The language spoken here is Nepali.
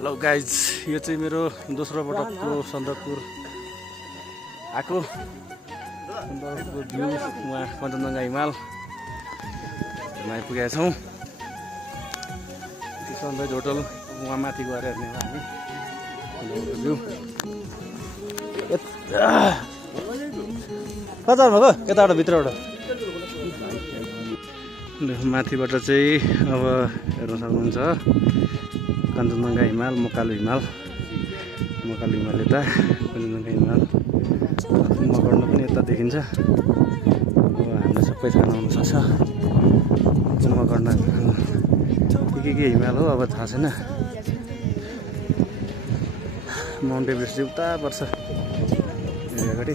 हेलो गाइज, यो चाहिँ मेरो दोस्रो पटकको सन्दकपुर आएको सन्दकपुर भ्यू उहाँ कञ्चनजङ्घा हिमालमा आइपुगेका छौँ। सनराइज होटल उहाँ माथि गएर हेर्ने हो हामी भ्यू। कता भएको यताबाट भित्रबाट माथिबाट चाहिँ अब हेर्न सक्नुहुन्छ कञ्चनजङ्घा हिमाल, मकालु हिमाल यता कञ्चनजङ्घा हिमाल, मकर्न पनि यता देखिन्छ। अब हामीले सबै थाहा नहुन सक्छ मकर्न के हिमाल हो, अब थाहा छैन। माउन्ट एभरेस्ट चाहिँ उता पर्छ अगाडि।